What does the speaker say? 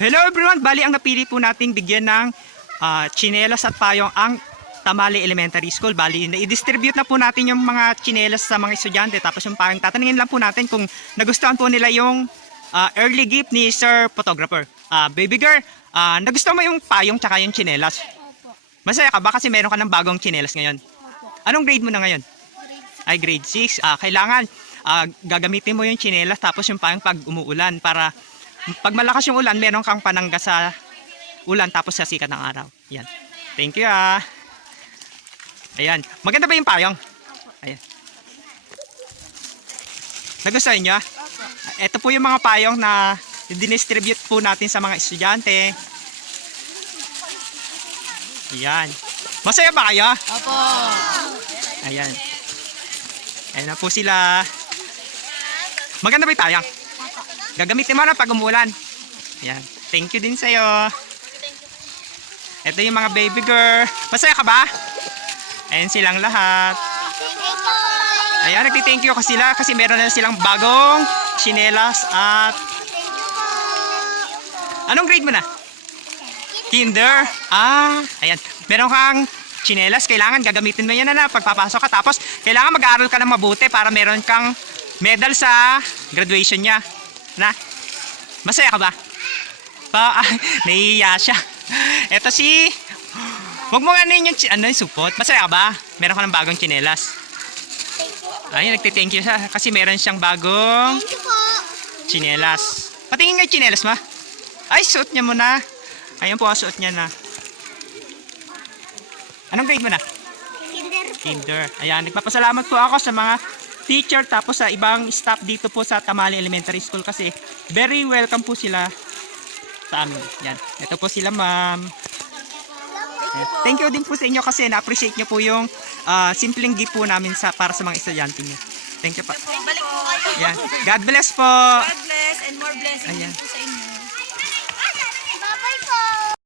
Hello everyone! Bali ang napili po nating bigyan ng tsinelas at payong ang Tamale Elementary School. Bali, i-distribute na po natin yung mga tsinelas sa mga estudyante. Tapos yung payong, tatanungin lang po natin kung nagustuhan po nila yung early gift ni Sir Photographer. Baby girl, nagustuhan mo yung payong tsaka yung tsinelas? Opo. Masaya ka ba kasi meron ka ng bagong tsinelas ngayon? Opo. Anong grade mo na ngayon? Grade Ay, grade 6. Kailangan gagamitin mo yung tsinelas tapos yung payong pag umuulan para pag malakas yung ulan, meron kang panangga sa ulan tapos sa sikat ng araw. Yan. Thank you Ayan. Maganda ba yung payong? Ayan. Nagustuhan nyo? Opo. Ito po yung mga payong na dinistribute po natin sa mga estudyante. Ayan. Masaya ba kayo? Opo. Ayan. Ayan na po sila. Maganda ba yung payong? Gagamitin mo na pag umulan. Ayan. Thank you din sa'yo. Ito yung mga baby girl. Masaya ka ba? Ayan silang lahat. Ayan, nagti-thank you sila kasi meron na silang bagong tsinelas at... Anong grade mo na? Kinder. Ayan. Meron kang tsinelas. Kailangan gagamitin mo yan na pagpapasok ka. Tapos, kailangan mag-aaral ka ng mabuti para meron kang medal sa graduation niya. Na? Masaya ka ba? Nahihiya siya. Eto si... Huwag mo nga yung supot. Masaya ka ba? Meron ka ng bagong tsinelas. Ayun, nagti-thank you siya kasi meron siyang bagong tsinelas. Patingin nga yung tsinelas ma. Ay, suot niya mo na. Ayun po, suot niya na. Anong grade mo na? Kinder. Ayan, nagpapasalamat po ako sa mga teacher tapos sa ibang staff dito po sa Tamale Elementary School kasi very welcome po sila sa amin. Yan. Ito po sila ma'am. Thank you din po sa inyo kasi na-appreciate nyo po yung simpleng gift po namin para sa mga estudyante nyo. Thank you pa. Balik po kayo. Yan. God bless po. God bless and more blessings Ayan. po sa inyo.